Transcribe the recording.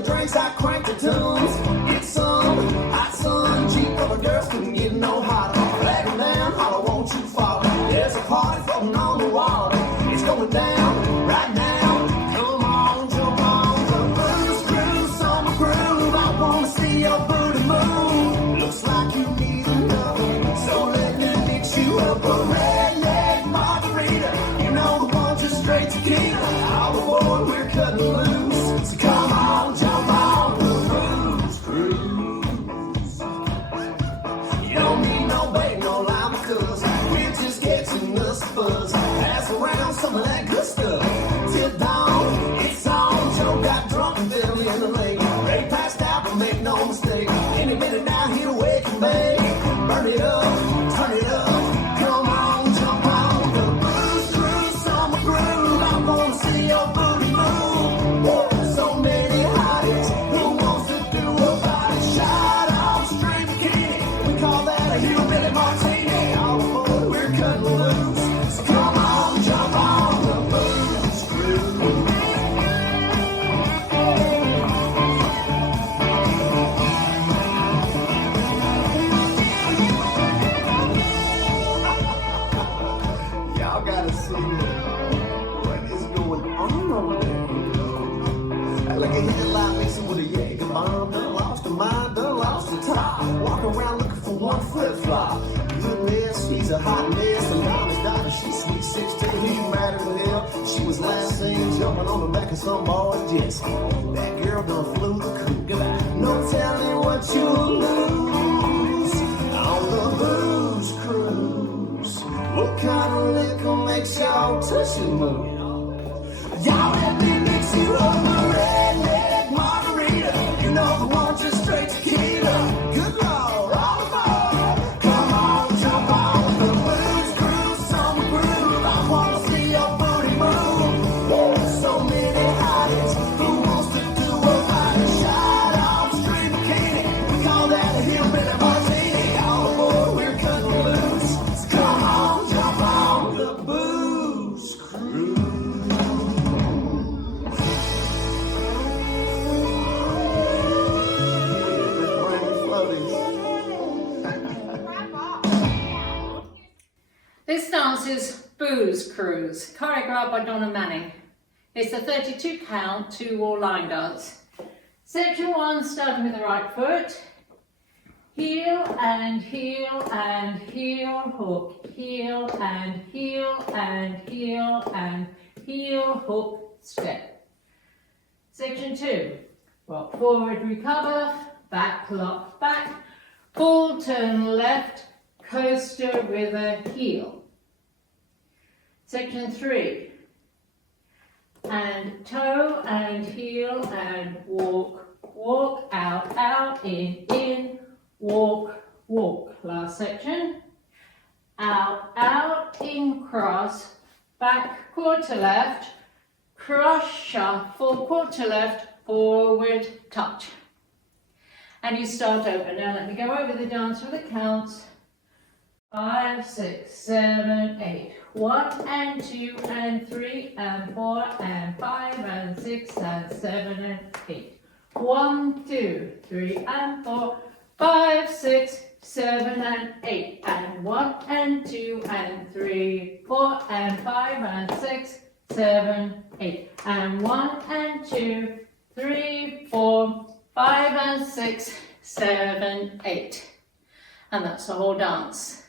the drinks, I crank the tunes. It's some hot sun, cheap rubber girls couldn't get no hotter. Flag 'em down, holler, won't you follow? There's a party floating on the water. It's going down right now. Come on, jump on the blues cruise, summer groove. I wanna see your booty move. Looks like you need another, so let me mix you up a redneck margarita. You know the one just straight tequila. All aboard, we're cutting loose. So come on, jump on the blues cruise. You don't need no bait, no lime, cause we're just catching us fuzz. Pass around some of that good stuff till dawn. It's on. Joe got drunk and fell in the lake. Ray passed out, but make no mistake. Any minute now he'll wake and bake. Burn it up, turn it up. Come on, jump on the blues cruise, summer groove. I wanna see your booty move. Whoa, so many hotties. Who wants to do a body shot off straight bikini? We call that a hillbilly martini. All aboard, we're cutting loose. So come on, jump on the blues cruise. Y'all gotta see what is going on over there. I like a hit line mixing with a Jaeger bomb. Done lost a mind, done lost the top. Walk around looking for one flip flop. Goodness, he's a hot mess. And Donna's daughter, she's sweet 16. He's married with him. She was last seen jumping on the back of some boy's jet ski. That girl done flew the coop. No telling what you'll lose on the booze cruise. What kind of liquor makes y'all tushy move? Y'all let me mix you up a redneck margarita. You know the one just straight tequila. Good Lord, all aboard. Come on, jump on the blues cruise, summer groove. I wanna see your booty move. Whoa, so many hotties. Who wants to do a body shot off straight bikini? We call that a hillbilly martini. All aboard, we're cutting loose. So come on, jump on the booze cruise. This dance is Booze Cruise, choreographed by Donna Manning. It's a 32 count, 2-wall line dance. Section 1, starting with the right foot. Heel and heel and heel, hook, heel and heel and heel and heel, hook, step. Section 2, rock forward, recover, back, lock, back, pull, turn left, coaster with a heel. Section 3, and toe and heel and walk, walk, out, out, in, walk, walk. Last section, out, out, in, cross, back, quarter left, cross, shuffle, quarter left, forward, touch. And you start over. Now let me go over the dance with the counts. 5, 6, 7, 8. 1 and 2 and 3 and 4 and 5 and 6 and 7 and 8. 1, 2, 3 and 4, 5, 6, 7 and 8. And 1 and 2 and 3, 4 and 5 and 6, 7, 8. And 1 and 2, 3, 4, 5 and 6, 7, 8. And that's the whole dance.